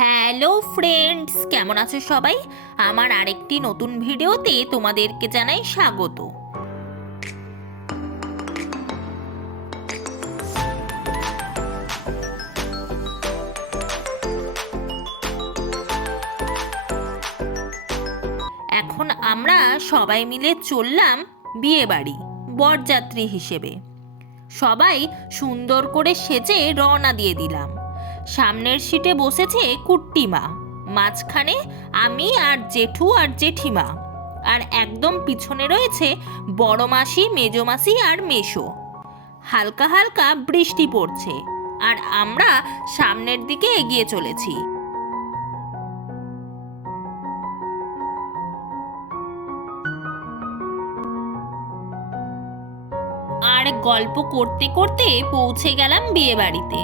Hello friends, কেমন আছো সবাই? আমার আরেকটি নতুন ভিডিওতে তোমাদেরকে জানাই স্বাগত। এখন আমরা সবাই মিলে চললাম বিয়ে বাড়ি বরযাত্রী হিসেবে। সবাই সুন্দর করে সেজে রওনা দিয়ে দিলাম। সামনের সিটে বসেছে কুট্টিমা, মাঝখানে আমি আর জেঠু আর জেঠিমা, আর একদম পিছনে রয়েছে বড় মাসি, মেজো মাসি আর মেশো। হালকা হালকা বৃষ্টি পড়ছে আর আমরা সামনের দিকে এগিয়ে চলেছি। আর গল্প করতে করতে পৌঁছে গেলাম বিয়ে বাড়িতে।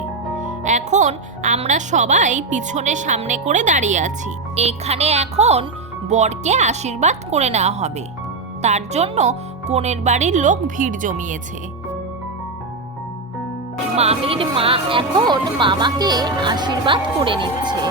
এখন আমরা সবাই পিছনে সামনে করে দাঁড়িয়ে আছি। এখানে এখন বরকে আশীর্বাদ করে নেওয়া হবে, তার জন্য কনের বাড়ির লোক ভিড় জমিয়েছে। মামির মা এখন মামাকে আশীর্বাদ করে নিচ্ছে।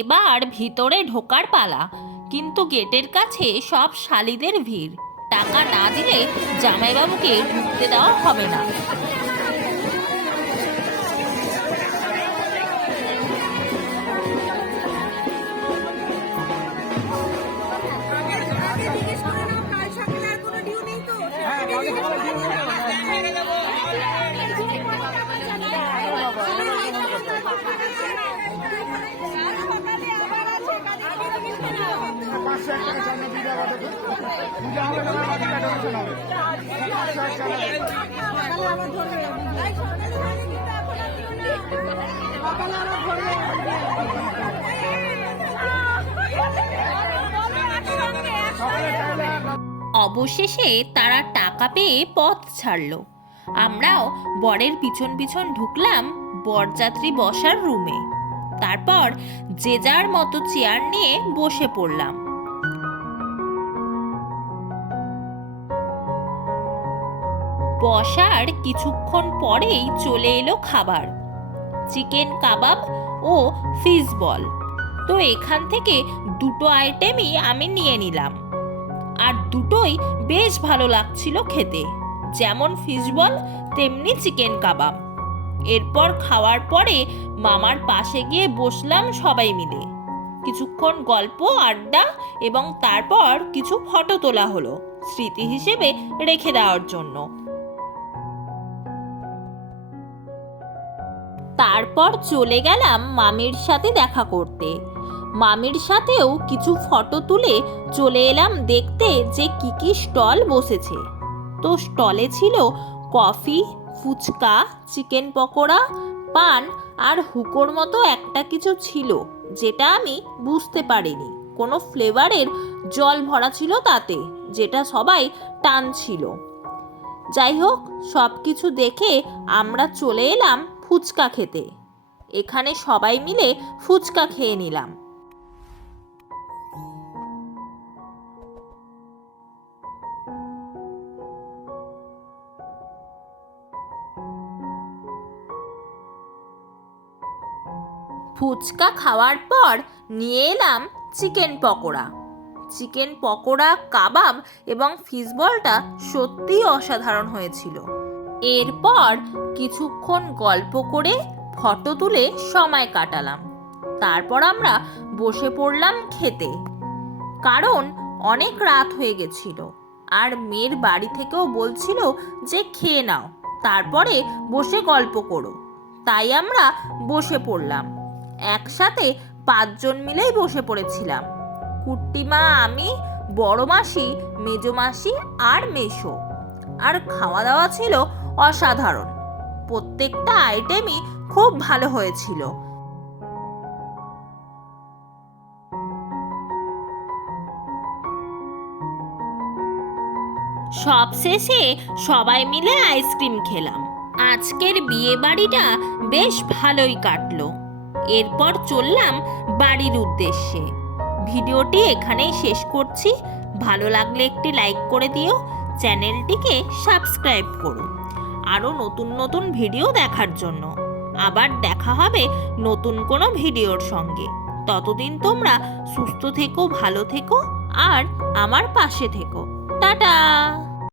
এবার ভিতরে ঢোকার পালা, কিন্তু গেটের কাছে সব শালিদের ভিড়। টাকা না দিলে জামাইবাবুকে ঢুকতে দেওয়া হবে না। অবশেষে তারা টাকা পেয়ে পথ ছাড়ল। আমরাও বরের পিছন পিছন ঢুকলাম বরযাত্রী বসার রুমে। তারপর যে যার মতো চেয়ার নিয়ে বসে পড়লাম। বসার কিছুক্ষণ পরেই চলে এলো খাবার, চিকেন কাবাব ও ফিশ বল। তো এখান থেকে দুটো আইটেমই আমি নিয়ে নিলাম, আর দুটোই বেশ ভালো লাগছিল খেতে, যেমন ফিশ বল তেমনি চিকেন কাবাব। এরপর খাওয়ার পরে মামার পাশে গিয়ে বসলাম সবাই মিলে। কিছুক্ষণ গল্প আড্ডা এবং তারপর কিছু ফটো তোলা হলো স্মৃতি হিসেবে রেখে দেওয়ার জন্য। তারপর চলে গেলাম মামির সাথে দেখা করতে। মামির সাথেও কিছু ফটো তুলে চলে এলাম দেখতে যে কি কি স্টল বসেছে। তো স্টলে ছিল কফি, ফুচকা, চিকেন পকোড়া, পান আর হুকোর মতো একটা কিছু ছিল, যেটা আমি বুঝতে পারিনি। কোনো ফ্লেভারের জল ভরা ছিল তাতে, যেটা সবাই টানছিল। যাই হোক, সব কিছু দেখে আমরা চলে এলাম ফুচকা খেতে। এখানে সবাই মিলে ফুচকা খেয়ে নিলাম। ফুচকা খাওয়ার পর নিয়ে এলাম চিকেন পকোড়া। চিকেন পকোড়া, কাবাব এবং ফিশ বলটা সত্যিই অসাধারণ হয়েছিল। এরপর কিছুক্ষণ গল্প করে ফটো তুলে সময় কাটালাম। তারপর আমরা বসে পড়লাম খেতে, কারণ অনেক রাত হয়ে গেছিল। আর মেয়ের বাড়ি থেকেও বলছিল যে খেয়ে নাও, তারপরে বসে গল্প করো। তাই আমরা বসে পড়লাম। একসাথে 5 জন মিলেই বসে পড়েছিলাম। কুট্টিমা, আমি, বড় মাসি, মেজো মাসি আর মেশো। আর খাওয়া দাওয়া ছিল অসাধারণ। প্রত্যেকটা আইটেমই খুব ভালো হয়েছিল। সবশেষে সবাই মিলে আইসক্রিম খেলাম। আজকের বিয়ে বাড়িটা বেশ ভালোই কাটলো। এরপর চললাম বাড়ির উদ্দেশ্যে। ভিডিওটি এখানেই শেষ করছি। ভালো লাগলে একটি লাইক করে দিও, চ্যানেলটিকে সাবস্ক্রাইব করো আরও নতুন নতুন ভিডিও দেখার জন্য। আবার দেখা হবে নতুন কোনো ভিডিওর সঙ্গে। ততদিন তোমরা সুস্থ থেকো, ভালো থেকো আর আমার পাশে থেকো। টাটা।